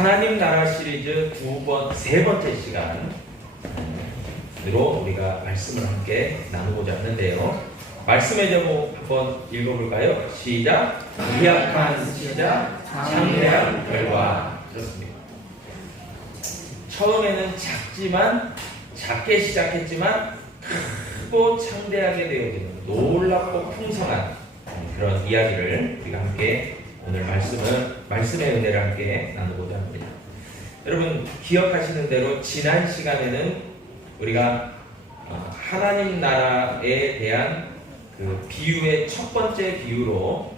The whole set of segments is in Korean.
하나님 나라 시리즈 세 번째 시간으로 우리가 말씀을 함께 나누고자 하는데요. 말씀의 제목 한번 읽어볼까요? 시작! 미약한 시작, 창대한 결과. 그렇습니다. 처음에는 작게 시작했지만 크고 창대하게 되어지는 놀랍고 풍성한 그런 이야기를 우리가 함께 오늘 말씀의 은혜를 함께 나누고자 합니다. 여러분 기억하시는 대로 지난 시간에는 우리가 하나님 나라에 대한 그 비유의 첫 번째 비유로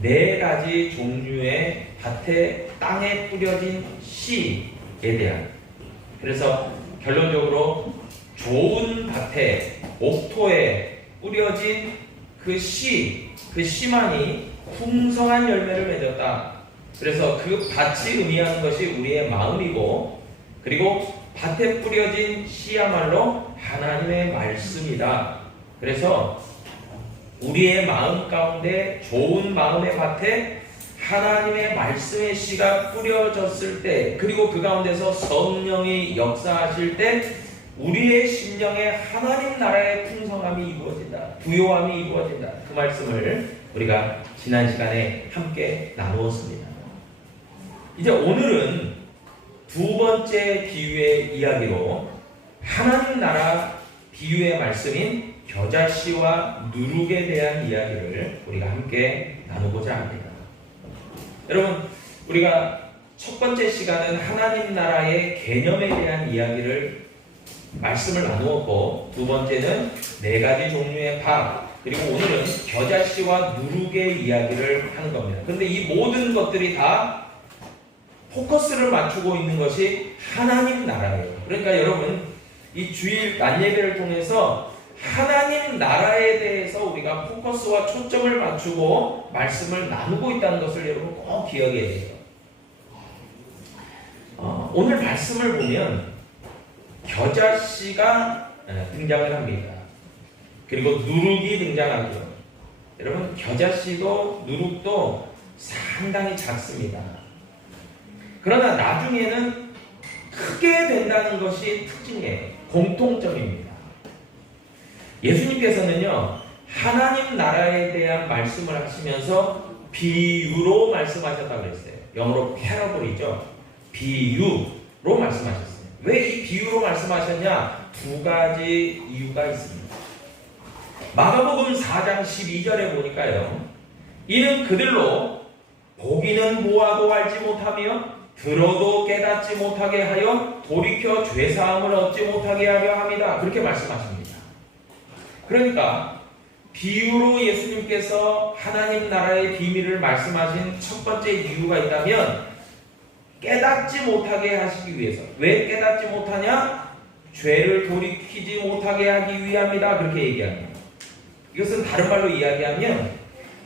네 가지 종류의 땅에 뿌려진 씨에 대한, 그래서 결론적으로 좋은 밭에 옥토에 뿌려진 그 씨만이 풍성한 열매를 맺었다. 그래서 그 밭이 의미하는 것이 우리의 마음이고, 그리고 밭에 뿌려진 씨야말로 하나님의 말씀이다. 그래서 우리의 마음 가운데 좋은 마음의 밭에 하나님의 말씀의 씨가 뿌려졌을 때, 그리고 그 가운데서 성령이 역사하실 때 우리의 심령에 하나님 나라의 풍성함이 이루어진다, 부요함이 이루어진다. 그 말씀을 우리가 지난 시간에 함께 나누었습니다. 이제 오늘은 두 번째 비유의 이야기로 하나님 나라 비유의 말씀인 겨자씨와 누룩에 대한 이야기를 우리가 함께 나누고자 합니다. 여러분, 우리가 첫 번째 시간은 하나님 나라의 개념에 대한 말씀을 나누었고, 두 번째는 네 가지 종류의 밭, 그리고 오늘은 겨자씨와 누룩의 이야기를 하는 겁니다. 그런데 이 모든 것들이 다 포커스를 맞추고 있는 것이 하나님 나라예요. 그러니까 여러분, 이 주일 낮예배를 통해서 하나님 나라에 대해서 우리가 포커스와 초점을 맞추고 말씀을 나누고 있다는 것을 여러분 꼭 기억해야 돼요. 오늘 말씀을 보면 겨자씨가 등장을 합니다. 그리고 누룩이 등장하죠. 여러분, 겨자씨도 누룩도 상당히 작습니다. 그러나 나중에는 크게 된다는 것이 특징이에요. 공통점입니다. 예수님께서는요, 하나님 나라에 대한 말씀을 하시면서 비유로 말씀하셨다고 그랬어요. 영어로 parables, 비유로 말씀하셨어요. 왜 이 비유로 말씀하셨냐? 두 가지 이유가 있습니다. 마가복음 4장 12절에 보니까요, 이는 그들로 보기는 보아도 알지 못하며 들어도 깨닫지 못하게 하여 돌이켜 죄사함을 얻지 못하게 하려 함이다. 그렇게 말씀하십니다. 그러니까 비유로 예수님께서 하나님 나라의 비밀을 말씀하신 첫 번째 이유가 있다면 깨닫지 못하게 하시기 위해서. 왜 깨닫지 못하냐? 죄를 돌이키지 못하게 하기 위함이다. 그렇게 얘기합니다. 이것은 다른 말로 이야기하면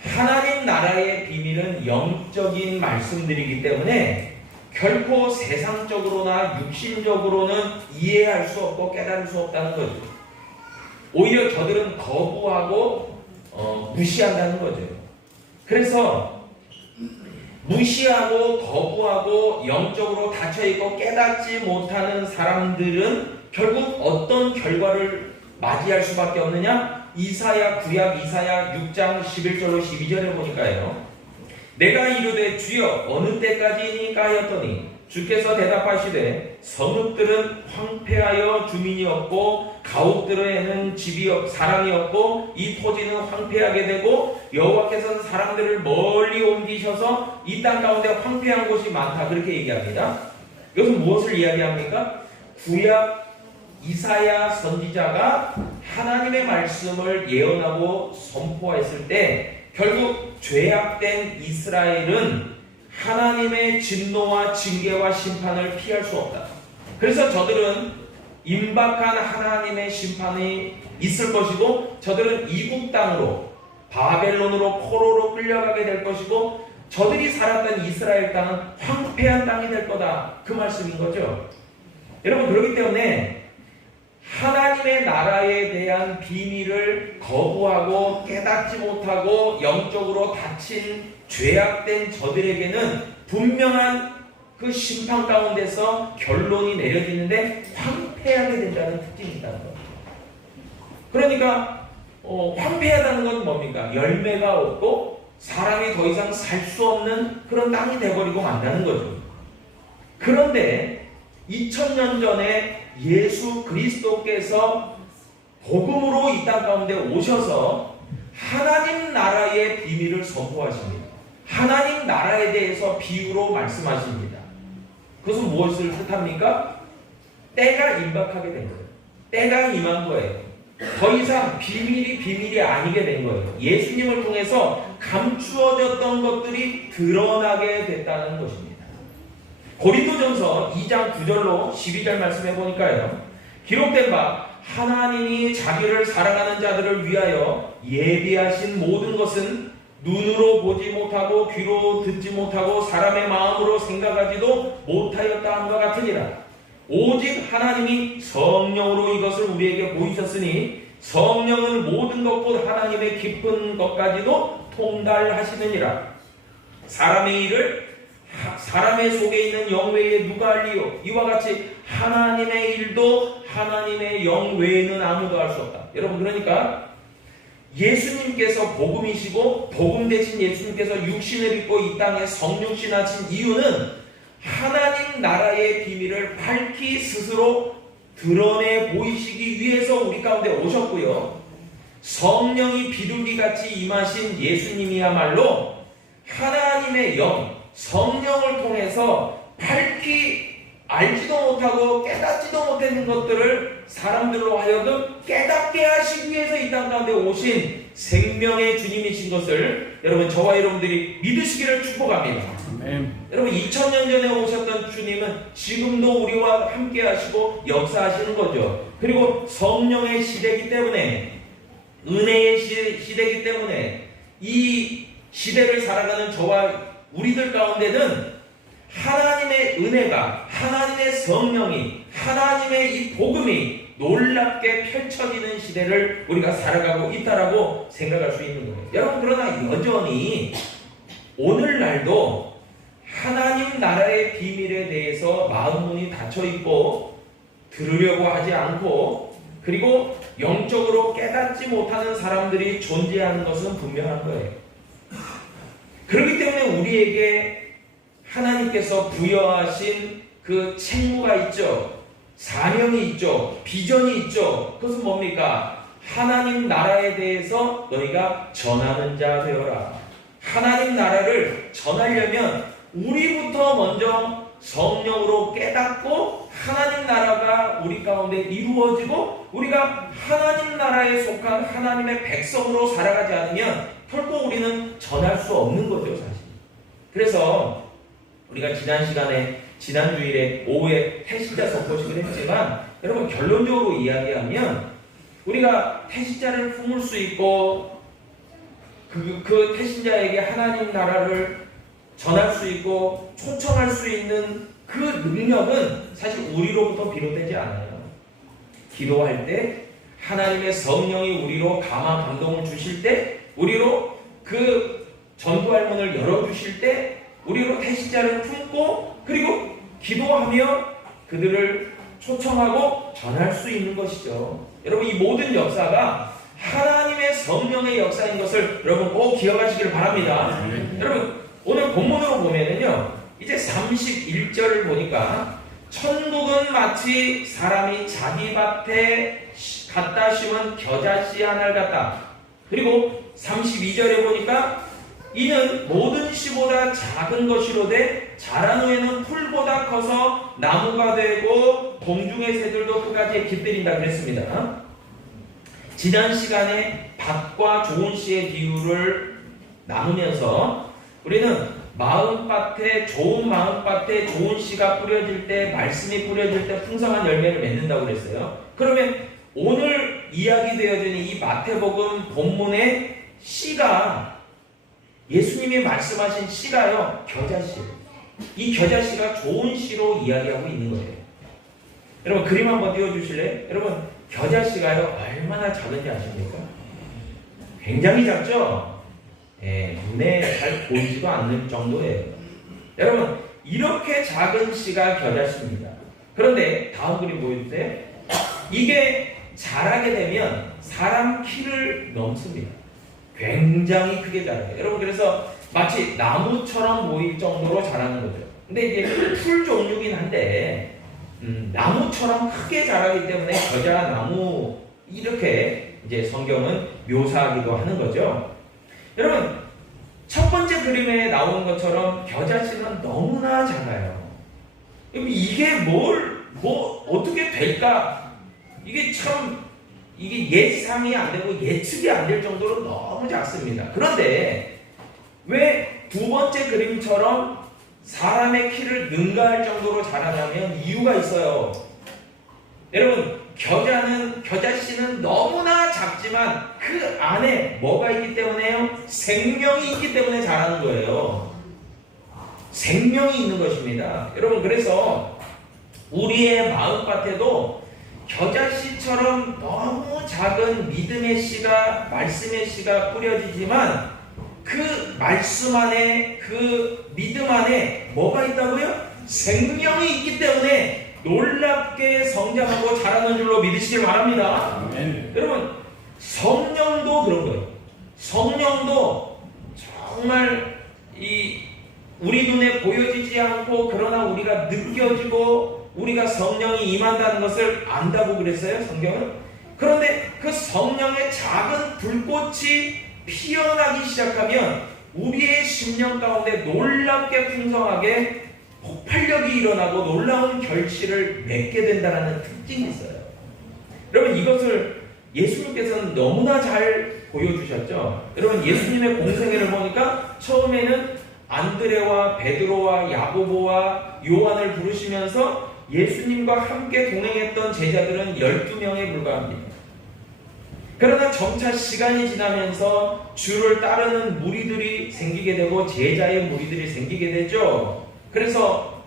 하나님 나라의 비밀은 영적인 말씀들이기 때문에 결코 세상적으로나 육신적으로는 이해할 수 없고 깨달을 수 없다는 거죠. 오히려 저들은 거부하고 무시한다는 거죠. 그래서 무시하고 거부하고 영적으로 닫혀있고 깨닫지 못하는 사람들은 결국 어떤 결과를 맞이할 수밖에 없느냐? 구약 이사야 6장 11절로 12절에 보니까요, 내가 이르되 주여 어느 때까지이니까 하였더니 주께서 대답하시되 성읍들은 황폐하여 주민이 없고 가옥들에는 사람이 없고 이 토지는 황폐하게 되고 여호와께서는 사람들을 멀리 옮기셔서 이 땅 가운데 황폐한 곳이 많다. 그렇게 얘기합니다. 이것은 무엇을 이야기합니까? 구약 이사야 선지자가 하나님의 말씀을 예언하고 선포했을 때 결국 죄악된 이스라엘은 하나님의 진노와 징계와 심판을 피할 수 없다. 그래서 저들은 임박한 하나님의 심판이 있을 것이고, 저들은 이국 땅으로 바벨론으로 포로로 끌려가게 될 것이고, 저들이 살았던 이스라엘 땅은 황폐한 땅이 될 거다. 그 말씀인 거죠. 여러분, 그렇기 때문에 하나님의 나라에 대한 비밀을 거부하고 깨닫지 못하고 영적으로 닫힌 죄악된 저들에게는 분명한 그 심판 가운데서 결론이 내려지는데 황폐하게 된다는 특징이 있다는 거예요. 그러니까 황폐하다는 건 뭡니까? 열매가 없고 사람이 더 이상 살 수 없는 그런 땅이 돼버리고 만다는 거죠. 그런데 2000년 전에 예수 그리스도께서 복음으로 이 땅 가운데 오셔서 하나님 나라의 비밀을 선포하십니다. 하나님 나라에 대해서 비유로 말씀하십니다. 그것은 무엇을 뜻합니까? 때가 임박하게 된 거예요. 때가 임한 거예요. 더 이상 비밀이 아니게 된 거예요. 예수님을 통해서 감추어졌던 것들이 드러나게 됐다는 것입니다. 고린도전서 2장 9절로 12절 말씀해 보니까요. 기록된 바 하나님이 자기를 사랑하는 자들을 위하여 예비하신 모든 것은 눈으로 보지 못하고 귀로 듣지 못하고 사람의 마음으로 생각하지도 못하였다 함과 같으니라. 오직 하나님이 성령으로 이것을 우리에게 보이셨으니 성령은 모든 것 곧 하나님의 깊은 것까지도 통달하시느니라. 사람의 일을 사람의 속에 있는 영 외에 누가 알리요? 이와 같이 하나님의 일도 하나님의 영 외에는 아무도 할 수 없다. 여러분, 그러니까 예수님께서 복음이시고 복음 대신 예수님께서 육신을 입고 이 땅에 성육신하신 이유는 하나님 나라의 비밀을 밝히 스스로 드러내 보이시기 위해서 우리 가운데 오셨고요. 성령이 비둘기같이 임하신 예수님이야말로 하나님의 영, 성령을 통해서 밝히 알지도 못하고 깨닫지도 못하는 것들을 사람들로 하여금 깨닫게 하시기 위해서 이 땅 가운데 오신 생명의 주님이신 것을 여러분, 저와 여러분들이 믿으시기를 축복합니다. 여러분, 2000년 전에 오셨던 주님은 지금도 우리와 함께 하시고 역사하시는 거죠. 그리고 성령의 시대이기 때문에, 은혜의 시대이기 때문에 이 시대를 살아가는 저와 우리들 가운데는 하나님의 은혜가, 하나님의 성령이, 하나님의 이 복음이 놀랍게 펼쳐지는 시대를 우리가 살아가고 있다라고 생각할 수 있는 거예요. 여러분, 그러나 여전히 오늘날도 하나님 나라의 비밀에 대해서 마음문이 닫혀 있고 들으려고 하지 않고, 그리고 영적으로 깨닫지 못하는 사람들이 존재하는 것은 분명한 거예요. 그렇기 때문에 우리에게 하나님께서 부여하신 그 책무가 있죠. 사명이 있죠. 비전이 있죠. 그것은 뭡니까? 하나님 나라에 대해서 너희가 전하는 자 되어라. 하나님 나라를 전하려면 우리부터 먼저 성령으로 깨닫고 하나님 나라가 우리 가운데 이루어지고 우리가 하나님 나라에 속한 하나님의 백성으로 살아가지 않으면 결코 우리는 전할 수 없는 거죠, 사실. 그래서 우리가 지난 주일에 오후에 태신자 선포식을 했지만, 여러분, 결론적으로 이야기하면 우리가 태신자를 품을 수 있고 그 태신자에게 하나님 나라를 전할 수 있고 초청할 수 있는 그 능력은 사실 우리로부터 비롯되지 않아요. 기도할 때 하나님의 성령이 우리로 감화 감동을 주실 때, 우리로 그 전도할 문을 열어주실 때 우리로 태신자를 품고 그리고 기도하며 그들을 초청하고 전할 수 있는 것이죠. 여러분, 이 모든 역사가 하나님의 성령의 역사인 것을 여러분 꼭 기억하시길 바랍니다. 여러분, 오늘 본문으로 보면은요, 이제 31절을 보니까 천국은 마치 사람이 자기 밭에 갖다 심은 겨자씨 하나를 같다. 그리고 32절에 보니까 이는 모든 씨보다 작은 것이로되 자란 후에는 풀보다 커서 나무가 되고 공중의 새들도 끝까지 깃들인다 그랬습니다. 지난 시간에 밭과 좋은 씨의 비유를 나누면서 우리는 마음밭에, 좋은 마음밭에 좋은 씨가 뿌려질 때, 말씀이 뿌려질 때 풍성한 열매를 맺는다고 그랬어요. 그러면 오늘 이야기되어지는 이 마태복음 본문의 씨가, 예수님이 말씀하신 씨가요, 겨자씨예요. 이 겨자씨가 좋은 씨로 이야기하고 있는 거예요. 여러분, 그림 한번 띄워주실래요? 여러분, 겨자씨가요, 얼마나 작은지 아십니까? 굉장히 작죠? 눈에 잘 보이지도 않는 정도예요. 여러분, 이렇게 작은 씨가 겨자씨입니다. 그런데 다음 그림 보여주세요. 이게 자라게 되면 사람 키를 넘습니다. 굉장히 크게 자라요. 여러분, 그래서 마치 나무처럼 보일 정도로 자라는 거죠. 근데 이게 풀 종류긴 한데 나무처럼 크게 자라기 때문에 겨자나무 이렇게 이제 성경은 묘사하기도 하는 거죠. 여러분, 첫 번째 그림에 나온 것처럼 겨자씨는 너무나 작아요. 이게 어떻게 될까? 이게 예상이 안 되고 예측이 안 될 정도로 너무 작습니다. 그런데 왜 두 번째 그림처럼 사람의 키를 능가할 정도로 자라냐면 이유가 있어요. 여러분, 겨자씨는 너무나 작지만 그 안에 뭐가 있기 때문에요? 생명이 있기 때문에 자라는 거예요. 생명이 있는 것입니다. 여러분, 그래서 우리의 마음밭에도 겨자씨처럼 너무 작은 믿음의 씨가, 말씀의 씨가 뿌려지지만 그 말씀 안에, 그 믿음 안에 뭐가 있다고요? 생명이 있기 때문에 놀랍게 성장하고 자라는 줄로 믿으시길 바랍니다. 아멘. 여러분, 성령도 그런 거예요. 성령도 정말 우리 눈에 보여지지 않고 그러나 우리가 느껴지고 우리가 성령이 임한다는 것을 안다고 그랬어요, 성경은. 그런데 그 성령의 작은 불꽃이 피어나기 시작하면 우리의 심령 가운데 놀랍게 풍성하게 폭발력이 일어나고 놀라운 결실을 맺게 된다는 특징이 있어요. 여러분, 이것을 예수님께서는 너무나 잘 보여주셨죠. 여러분, 예수님의 공생애를 보니까 처음에는 안드레와 베드로와 야고보와 요한을 부르시면서 예수님과 함께 동행했던 제자들은 12명에 불과합니다. 그러나 점차 시간이 지나면서 주를 따르는 무리들이 생기게 되고 제자의 무리들이 생기게 되죠. 그래서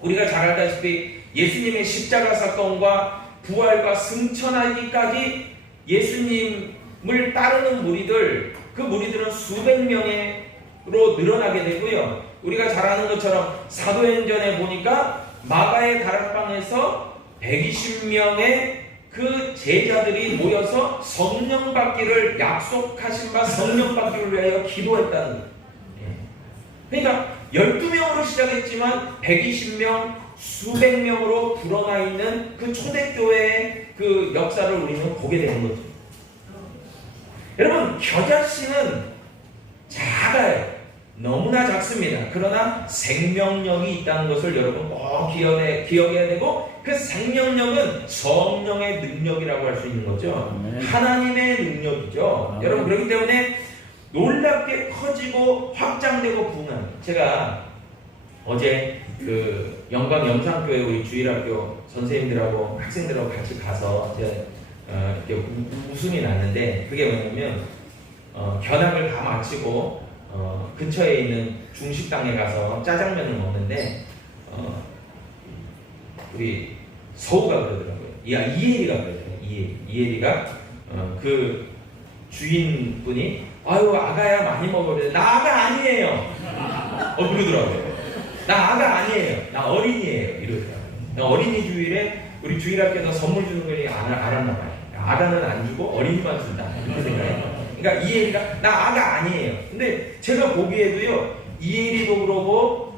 우리가 잘 알다시피 예수님의 십자가 사건과 부활과 승천하기까지 예수님을 따르는 무리들, 그 무리들은 수백 명으로 늘어나게 되고요. 우리가 잘 아는 것처럼 사도행전에 보니까 마가의 다락방에서 120명의 그 제자들이 모여서 성령 받기를 약속하신 바 성령 받기를 위하여 기도했다는 거예요. 그러니까 12명으로 시작했지만 120명, 수백 명으로 불어나 있는 그 초대교회의 그 역사를 우리는 보게 되는 거죠. 여러분, 겨자씨는 작아요. 너무나 작습니다. 그러나 생명력이 있다는 것을 여러분 꼭 기억해야 되고, 그 생명력은 성령의 능력이라고 할 수 있는 거죠. 하나님의 능력이죠. 여러분, 그렇기 때문에 놀랍게 커지고 확장되고 부흥합니다. 제가 어제 그 영광 영상교회 우리 주일학교 선생님들하고 학생들하고 같이 가서 이렇게 웃음이 났는데, 그게 뭐냐면 견학을 다 마치고 근처에 있는 중식당에 가서 짜장면을 먹는데 우리 서우가 그러더라고요. 이혜리가 그러더라고요. 이혜리가 그 주인분이 아유 아가야 많이 먹어야 나 아가 아니에요. 그러더라고요. 나 아가 아니에요. 나 어린이에요. 이러더라고요. 어린이 주일에 우리 주일학교에서 선물 주는 걸 알았나 봐요. 아가는 안 주고 어린이만 준다. 이렇게 생각해요. 그러니까 이혜리가 나 아가 아니에요. 근데 제가 보기에도요, 이혜리도 그러고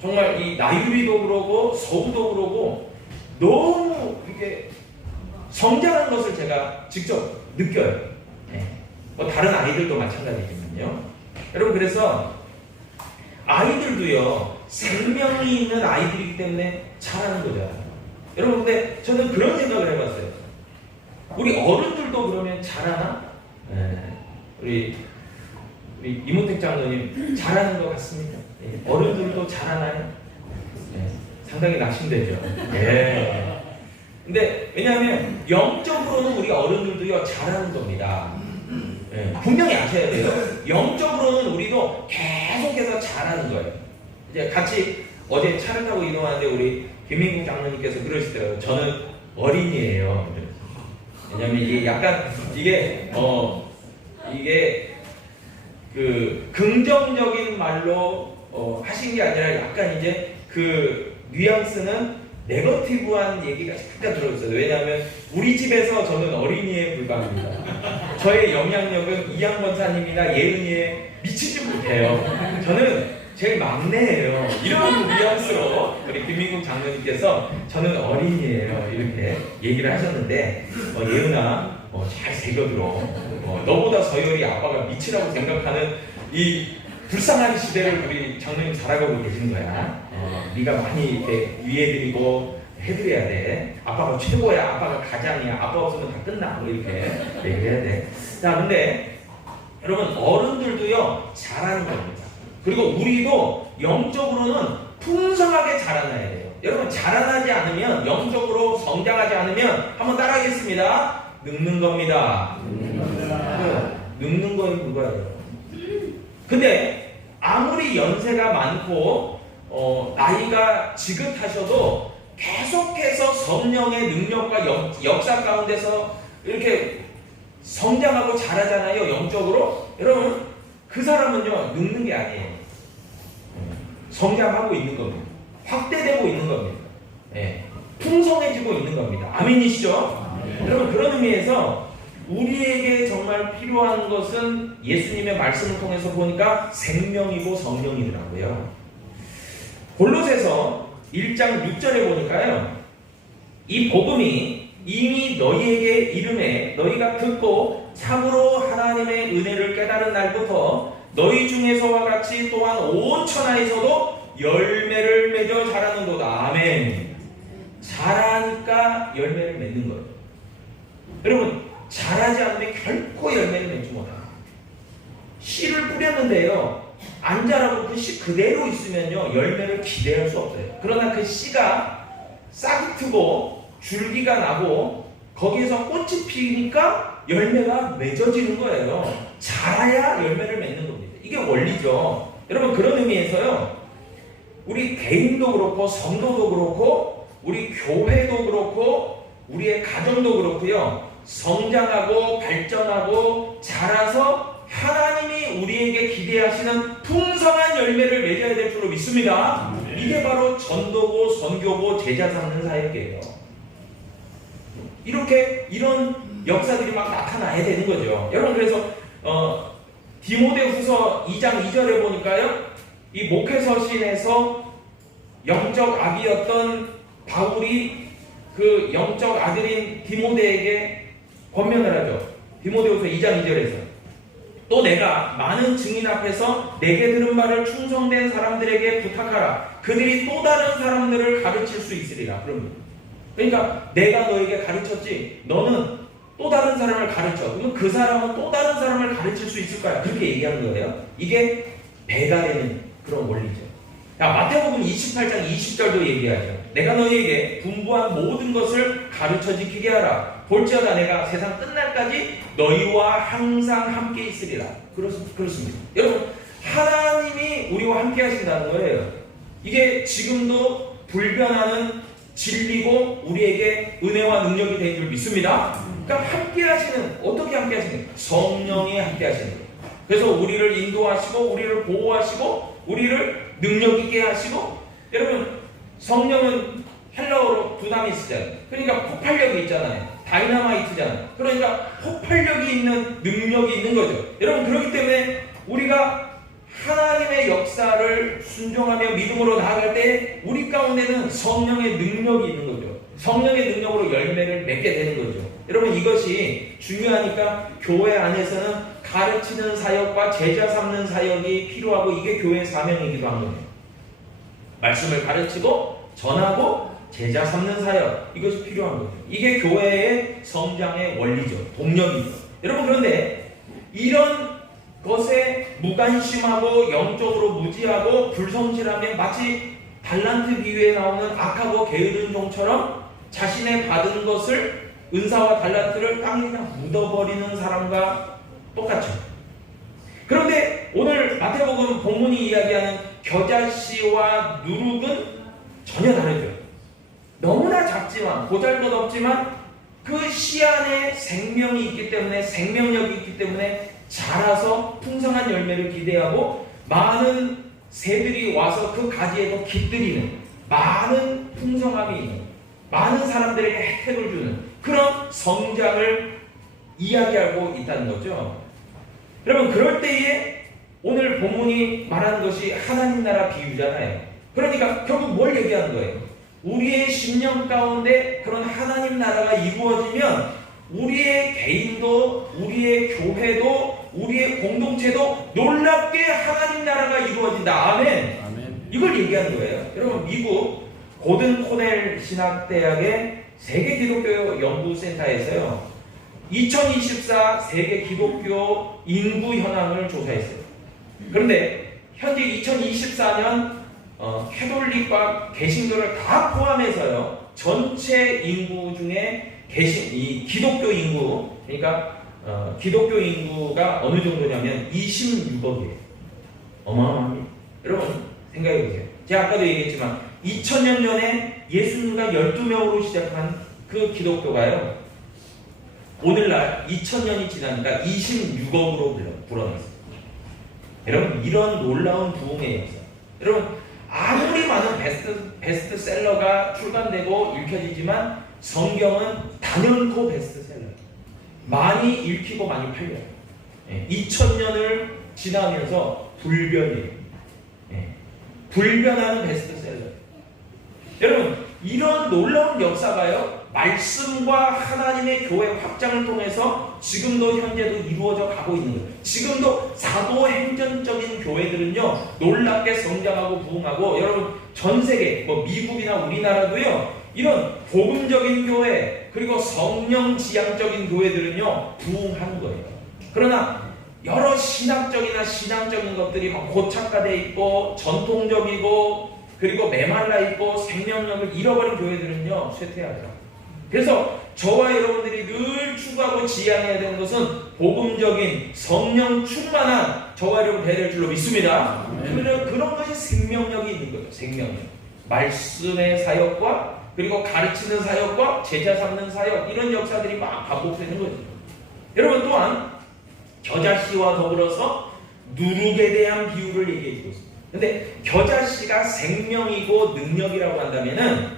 정말 이 나유리도 그러고 서우도 그러고 너무 이게 성장한 것을 제가 직접 느껴요. 네. 뭐 다른 아이들도 마찬가지지만요. 여러분, 그래서 아이들도요 생명이 있는 아이들이기 때문에 자라는 거죠. 여러분, 근데 저는 그런 생각을 해봤어요. 우리 어른들도 그러면 잘하나? 네. 우리 이문택 장로님 잘하는 것 같습니까? 네. 어른들도 잘하나요? 네. 상당히 낙심되죠. 네. 근데 왜냐하면 영적으로는 우리 어른들도요 잘하는 겁니다. 네. 분명히 아셔야 돼요. 영적으로는 우리도 계속해서 잘하는 거예요. 이제 같이 어제 차를 타고 이동하는데 우리 김민국 장로님께서 그러시더라고요. 저는 어린이에요. 왜냐면 이게 약간 이게 그 긍정적인 말로 하신 게 아니라 약간 이제 그 뉘앙스는 네거티브한 얘기가 약간 들어있어요. 왜냐하면 우리 집에서 저는 어린이에 불과합니다. 저의 영향력은 이양 권사님이나 예은이에 미치지 못해요. 저는 제일 막내예요. 이런 뉘앙스로 우리 김민국 장로님께서 저는 어린이에요. 이렇게 얘기를 하셨는데 예은아 잘 새겨들어. 너보다 서열이 아빠가 미치라고 생각하는 이 불쌍한 시대를 우리 장로님 살아가고 계신 거야. 네가 많이 이렇게 위해드리고 해드려야 돼. 아빠가 최고야. 아빠가 가장이야. 아빠 없으면 다 끝나. 이렇게 얘기를 해야 돼. 자, 근데 여러분 어른들도요 잘하는 겁니다. 그리고 우리도 영적으로는 풍성하게 자라나야 돼요. 여러분 자라나지 않으면 영적으로 성장하지 않으면 한번 따라하겠습니다. 늙는 겁니다. 늙는 거에 불과해요. 근데 아무리 연세가 많고 나이가 지긋하셔도 계속해서 성령의 능력과 역사 가운데서 이렇게 성장하고 자라잖아요. 영적으로. 여러분 그 사람은요 늙는 게 아니에요. 성장하고 있는 겁니다. 확대되고 있는 겁니다. 풍성해지고 있는 겁니다. 아멘이시죠? 여러분 그런 의미에서 우리에게 정말 필요한 것은 예수님의 말씀을 통해서 보니까 생명이고 성령이더라고요. 골로새서 1장 6절에 보니까요. 이 복음이 이미 너희에게 이름에 너희가 듣고 참으로 하나님의 은혜를 깨달은 날부터 너희 중에서와 같이 또한 온 천하에서도 열매를 맺어 자라는도다. 아멘. 자라니까 열매를 맺는 거예요. 여러분 자라지 않으면 결코 열매를 맺지 못해요. 씨를 뿌렸는데요 안 자라고 그 씨 그대로 있으면요 열매를 기대할 수 없어요. 그러나 그 씨가 싹이 트고 줄기가 나고 거기에서 꽃이 피니까 열매가 맺어지는 거예요. 자라야 열매를 맺는 겁니다. 이게 원리죠. 여러분 그런 의미에서요 우리 개인도 그렇고 성도도 그렇고 우리 교회도 그렇고 우리의 가정도 그렇고요 성장하고 발전하고 자라서 하나님이 우리에게 기대하시는 풍성한 열매를 맺어야 될 줄로 믿습니다. 이게 바로 전도고 선교고 제자 삼는 사역이에요. 이렇게 이런 역사들이 막 나타나야 되는 거죠. 여러분 그래서 디모데후서 2장 2절에 보니까요 이 목회서신에서 영적 아비였던 바울이 그 영적 아들인 디모데에게 권면을 하죠. 디모데후서 2장 2절에서 또 내가 많은 증인 앞에서 내게 들은 말을 충성된 사람들에게 부탁하라. 그들이 또 다른 사람들을 가르칠 수 있으리라. 그러니까 내가 너에게 가르쳤지 너는 또 다른 사람을 가르쳐. 그러면 그 사람은 또 다른 사람을 가르칠 수 있을까요? 그렇게 얘기하는 거예요. 이게 배가 되는 그런 원리죠. 자, 마태복음 28장 20절도 얘기하죠. 내가 너희에게 분부한 모든 것을 가르쳐 지키게 하라. 볼지어다 내가 세상 끝날까지 너희와 항상 함께 있으리라. 그렇습니다. 여러분 하나님이 우리와 함께 하신다는 거예요. 이게 지금도 불변하는 진리고 우리에게 은혜와 능력이 되는 줄 믿습니다. 그러니까 함께 하시는, 어떻게 함께 하시는? 성령이 함께 하시는 거예요. 그래서 우리를 인도하시고 우리를 보호하시고 우리를 능력 있게 하시고, 여러분 성령은 헬라어로 두나미스잖아요. 그러니까 폭발력이 있잖아요. 다이나마이트잖아요. 그러니까 폭발력이 있는 능력이 있는 거죠. 여러분 그렇기 때문에 우리가 하나님의 역사를 순종하며 믿음으로 나아갈 때 우리 가운데는 성령의 능력이 있는 거죠. 성령의 능력으로 열매를 맺게 되는 거죠. 여러분 이것이 중요하니까 교회 안에서는 가르치는 사역과 제자 삼는 사역이 필요하고 이게 교회의 사명이기도 한 거예요. 말씀을 가르치고 전하고 제자 삼는 사역, 이것이 필요한 거죠. 이게 교회의 성장의 원리죠. 동력이죠. 여러분 그런데 이런 것에 무관심하고 영적으로 무지하고 불성실하면 마치 달란트 비유에 나오는 악하고 게으른 종처럼 자신의 받은 것을, 은사와 달란트를 땅에 그냥 묻어버리는 사람과 똑같죠. 그런데 오늘 마태복음 본문이 이야기하는 겨자씨와 누룩은 전혀 다르죠. 너무나 작지만, 보잘것없지만 그 씨 안에 생명이 있기 때문에, 생명력이 있기 때문에 자라서 풍성한 열매를 기대하고 많은 새들이 와서 그 가지에서 깃들이는 많은 풍성함이 있는 많은 사람들에게 혜택을 주는 그런 성장을 이야기하고 있다는 거죠. 여러분 그럴 때에 오늘 본문이 말하는 것이 하나님 나라 비유잖아요. 그러니까 결국 뭘 얘기하는 거예요? 우리의 심령 가운데 그런 하나님 나라가 이루어지면 우리의 개인도 우리의 교회도 우리의 공동체도 놀랍게 하나님 나라가 이루어진다. 아멘. 아멘. 이걸 얘기하는 거예요. 여러분 미국 고든 코넬 신학대학의 세계 기독교 연구센터에서요 2024 세계 기독교 인구 현황을 조사했어요. 그런데 현재 2024년 캐톨릭과 개신교를 다 포함해서요 전체 인구 중에 이 기독교 인구 그러니까 기독교 인구가 어느 정도냐면 26억이에요. 어마어마합니다. 여러분 생각해 보세요. 제가 아까도 얘기했지만 2000년 전에 예수님과 12명으로 시작한 그 기독교가요 오늘날 2000년이 지나니까 26억으로 불어났어요. 여러분 이런 놀라운 부흥의 역사. 여러분 아무리 많은 베스트셀러가 출간되고 읽혀지지만 성경은 단연코 베스트셀러. 많이 읽히고 많이 팔려요. 2000년을 지나면서 불변이에요. 불변하는 베스트셀러. 여러분 이런 놀라운 역사가요 말씀과 하나님의 교회 확장을 통해서 지금도 현재도 이루어져 가고 있는 거예요. 지금도 사도행전적인 교회들은요 놀랍게 성장하고 부흥하고 여러분 전 세계 뭐 미국이나 우리나라도요 이런 복음적인 교회 그리고 성령 지향적인 교회들은요 부흥하는 거예요. 그러나 여러 신앙적인 것들이 막 고착화되어 있고 전통적이고 그리고 메말라 있고 생명력을 잃어버린 교회들은요 쇠퇴하죠. 그래서 저와 여러분들이 늘 추구하고 지향해야 되는 것은 복음적인 성령 충만한 저와 여러분 되될 줄로 믿습니다. 그런 것이 생명력이 있는 거예요. 생명력. 말씀의 사역과 그리고 가르치는 사역과 제자 삼는 사역 이런 역사들이 막 반복되는 거죠. 여러분 또한 겨자씨와 더불어서 누룩에 대한 비유를 얘기해주고 있습니다. 근데 겨자씨가 생명이고 능력이라고 한다면은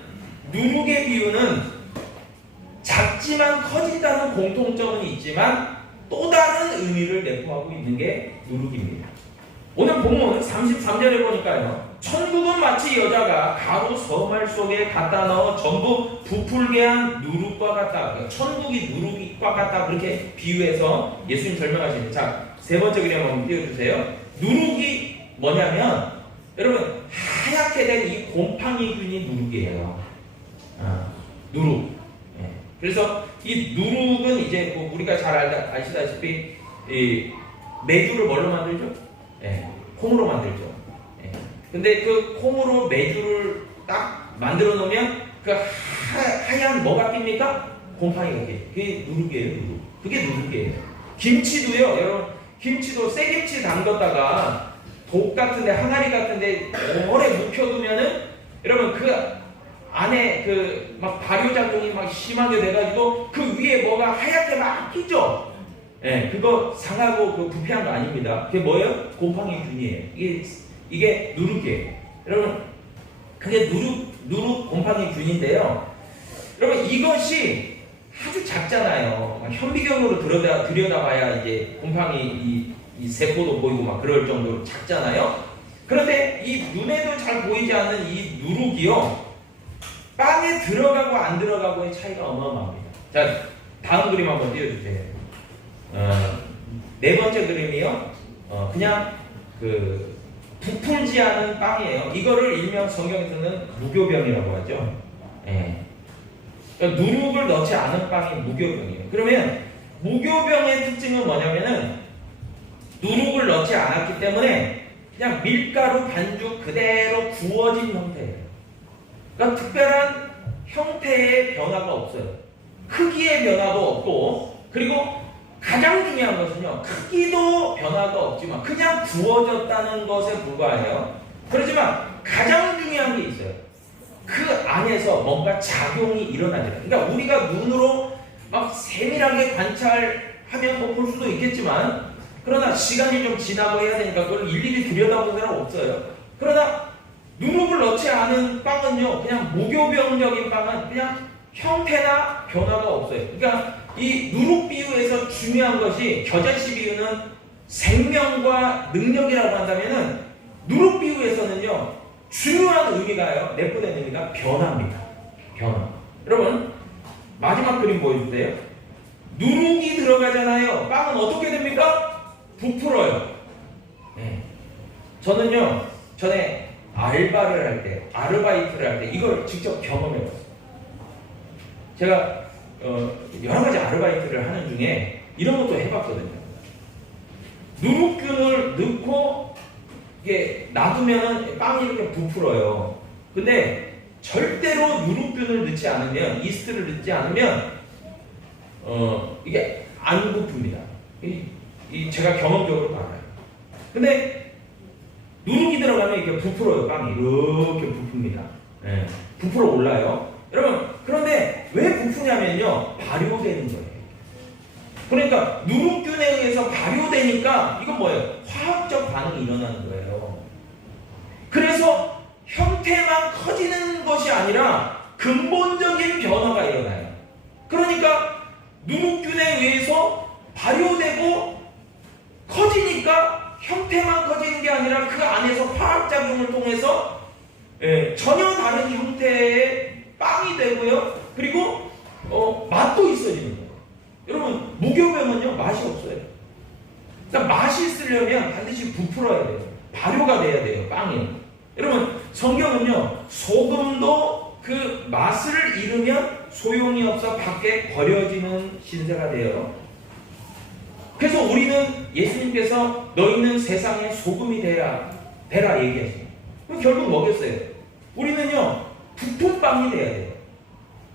누룩의 비유는 작지만 커진다는 공통점은 있지만 또 다른 의미를 내포하고 있는 게 누룩입니다. 오늘 본문 33절에 보니까요. 천국은 마치 여자가 가루 서말 속에 갖다 넣어 전부 부풀게 한 누룩과 같다. 천국이 누룩과 같다. 그렇게 비유해서 예수님 설명하시는데 자, 세 번째 그림 한번 띄워주세요. 누룩이 뭐냐면 여러분 하얗게 된 이 곰팡이균이 누룩이에요. 누룩. 그래서 이 누룩은 이제 뭐 우리가 잘 아시다시피 이 메주를 뭘로 만들죠? 콩으로 만들죠. 근데 그 콩으로 메주를 딱 만들어 놓으면 그 하얀 뭐가 낍니까? 곰팡이가 껴요. 그게 누룩이에요. 누룩. 그게 누룩이에요. 김치도요. 여러분 김치도 새김치 담갔다가 독 같은데 항아리 같은데 오래 묵혀두면은 여러분 그 안에 그 막 발효작용이 막 심하게 돼가지고 그 위에 뭐가 하얗게 막 끼죠. 그거 상하고 그 부패한 거 아닙니다. 그게 뭐예요? 곰팡이균이에요. 이게 누룩이에요. 여러분 그게 누룩 곰팡이균인데요. 여러분 이것이 아주 작잖아요. 현미경으로 들여다봐야 이제 곰팡이 이 세포도 보이고 막 그럴 정도로 작잖아요. 그런데 이 눈에도 잘 보이지 않는 이 누룩이요. 빵에 들어가고 안 들어가고의 차이가 어마어마합니다. 자, 다음 그림 한번 띄워주세요. 네 번째 그림이요. 그냥 그 부풀지 않은 빵이에요. 이거를 일명 성경에서는 무교병이라고 하죠. 그러니까 누룩을 넣지 않은 빵이 무교병이에요. 그러면 무교병의 특징은 뭐냐면은 누룩을 넣지 않았기 때문에 그냥 밀가루 반죽 그대로 구워진 형태예요. 그러니까 특별한 형태의 변화가 없어요. 크기의 변화도 없고 그리고 가장 중요한 것은요. 크기도 변화가 없지만 그냥 구워졌다는 것에 불과해요. 그렇지만 가장 중요한 게 있어요. 그 안에서 뭔가 작용이 일어나잖아요. 그러니까 우리가 눈으로 막 세밀하게 관찰하면 뭐 볼 수도 있겠지만 그러나 시간이 좀 지나고 해야 되니까 그걸 일일이 들여다보는 사람 없어요. 그러나 누룩을 넣지 않은 빵은요, 그냥 무교병적인 빵은 그냥 형태나 변화가 없어요. 그러니까 이 누룩 비유에서 중요한 것이, 겨자씨 비유는 생명과 능력이라고 한다면은 누룩 비유에서는요, 중요한 의미가요, 내포된 의미가 변화입니다. 변화. 여러분, 마지막 그림 보여주세요. 누룩이 들어가잖아요. 빵은 어떻게 됩니까? 부풀어요. 네. 저는요, 전에 알바를 할 때, 아르바이트를 할 때 이걸 직접 경험해봤어요. 제가 여러 가지 아르바이트를 하는 중에 이런 것도 해봤거든요. 누룩균을 넣고 이게 놔두면 빵이 이렇게 부풀어요. 근데 절대로 누룩균을 넣지 않으면, 이스트를 넣지 않으면 이게 안 부풉니다. 제가 경험적으로 알아요. 근데 누룩이 들어가면 이렇게 부풀어요. 빵이 이렇게 부풉니다. 네, 부풀어 올라요. 여러분, 그런데 왜 부푸냐면요, 발효되는 거예요. 그러니까 누룩균에 의해서 발효되니까 이건 뭐예요? 화학적 반응이 일어나는 거예요. 그래서 형태만 커지는 것이 아니라 근본적인 변화가 일어나요. 그러니까 누룩균에 의해서 발효되고 커지니까 형태만 커지는 게 아니라 그 안에서 화학작용을 통해서 전혀 다른 형태의 빵이 되고요. 그리고 맛도 있어지는 거예요. 여러분, 무교병은요, 맛이 없어요. 그러니까 맛이 있으려면 반드시 부풀어야 돼요. 발효가 돼야 돼요, 빵이. 여러분, 성경은요, 소금도 그 맛을 잃으면 소용이 없어 밖에 버려지는 신세가 돼요. 그래서 우리는, 예수님께서 너희는 세상의 소금이 되라 얘기하시죠. 그럼 결국 뭐겠어요? 우리는요, 부품빵이 돼야 돼요.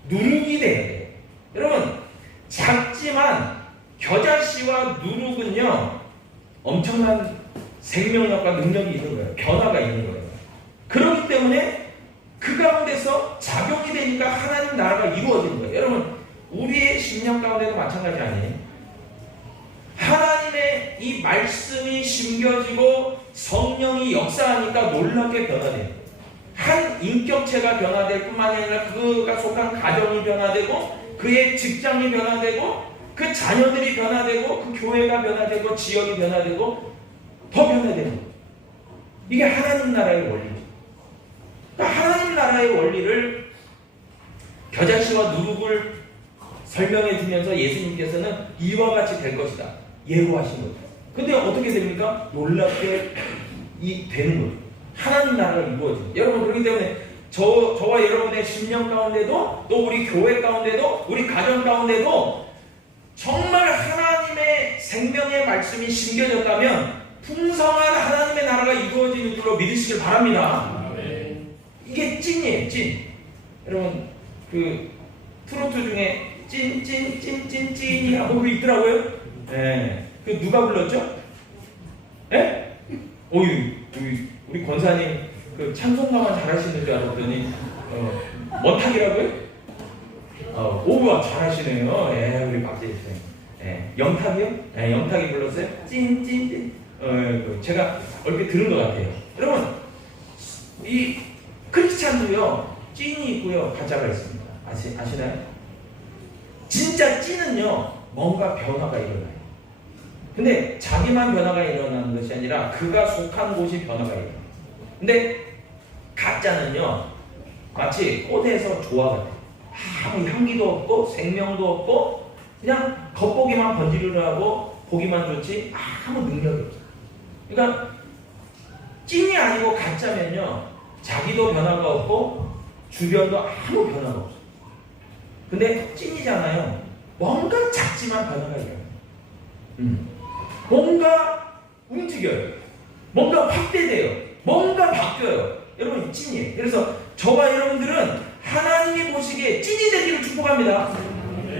누룩이 돼야 돼요. 여러분, 작지만 겨자씨와 누룩은요, 엄청난 생명력과 능력이 있는 거예요. 변화가 있는 거예요. 그렇기 때문에 그 가운데서 작용이 되니까 하나님 나라가 이루어지는 거예요. 여러분, 우리의 심령 가운데도 마찬가지 아니에요? 하나님의 이 말씀이 심겨지고 성령이 역사하니까 놀랍게 변화돼요. 한 인격체가 변화될 뿐만 아니라 그가 속한 가정이 변화되고, 그의 직장이 변화되고, 그 자녀들이 변화되고, 그 교회가 변화되고, 지역이 변화되고, 더 변화되는 거예요. 이게 하나님 나라의 원리죠. 그러니까 하나님 나라의 원리를 겨자씨와 누룩을 설명해 주면서 예수님께서는 이와 같이 될 것이다 예고하신 거죠. 근데 어떻게 됩니까? 놀랍게 되는 거죠. 하나님 나라가 이루어져요. 여러분, 그렇기 때문에 저와 여러분의 심령 가운데도, 또 우리 교회 가운데도, 우리 가정 가운데도 정말 하나님의 생명의 말씀이 심겨졌다면 풍성한 하나님의 나라가 이루어지는 줄로 믿으시길 바랍니다. 이게 찐이에요, 찐. 여러분, 그 트로트 중에 찐이 하고 그 있더라고요. 네. 그 누가 불렀죠? 예? 우리 권사님 그 찬송가만 잘하시는 줄 알았더니 원탁이라고요? 오와 잘하시네요. 예, 우리 박재희 쌤. 예, 영탁이요? 예, 영탁이 불렀어요. 찐. 제가 얼핏 들은 것 같아요. 여러분, 이 크리스찬도요, 찐이 있고요, 가짜가 있습니다. 아시나요? 진짜 찐은요, 뭔가 변화가 일어나요. 근데 자기만 변화가 일어나는 것이 아니라 그가 속한 곳이 변화가 일어나요. 근데 가짜는요, 마치 꽃에서 조화 같아요. 아무 향기도 없고 생명도 없고 그냥 겉보기만 번지르르 하고 보기만 좋지 아무 능력이 없어요. 그러니까 찐이 아니고 가짜면요, 자기도 변화가 없고 주변도 아무 변화가 없어요. 근데 찐이잖아요. 뭔가 작지만 변화가 일어나요. 뭔가 움직여요. 뭔가 확대돼요. 뭔가 바뀌어요. 여러분, 찐이에요. 그래서 저와 여러분들은 하나님이 보시기에 찐이 되기를 축복합니다.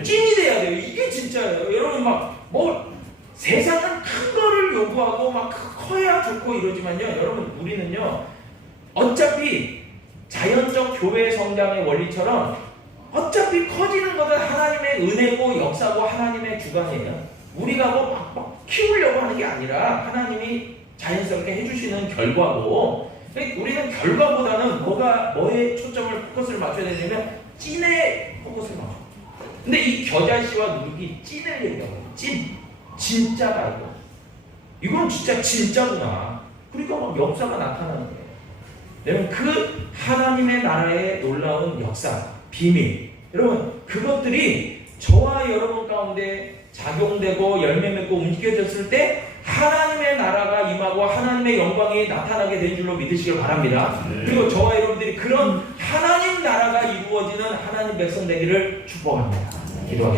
찐이 돼야 돼요. 이게 진짜예요. 여러분, 세상은 큰 거를 요구하고 커야 좋고 이러지만요, 여러분, 우리는요, 어차피 자연적 교회 성장의 원리처럼 어차피 커지는 것은 하나님의 은혜고 역사고 하나님의 주관이에요. 우리가 막 키우려고 하는 게 아니라 하나님이 자연스럽게 해주시는 결과고, 우리는 결과보다는 뭐에 초점을 포커스를 맞춰야 되냐면 찐에 포커스를 맞춰. 근데 이 겨자씨와 누룩이 찐을 얘기하고 진짜다 이거. 이건 진짜 진짜구나. 그러니까 막 역사가 나타나는 거예요. 여러분 그 하나님의 나라의 놀라운 역사, 비밀, 여러분 그것들이 저와 여러분 가운데 작용되고 열매 맺고 움직여졌을 때 하나님의 나라가 임하고 하나님의 영광이 나타나게 된 줄로 믿으시길 바랍니다. 그리고 저와 여러분들이 그런 하나님 나라가 이루어지는 하나님 백성 되기를 축복합니다. 기도하겠습니다.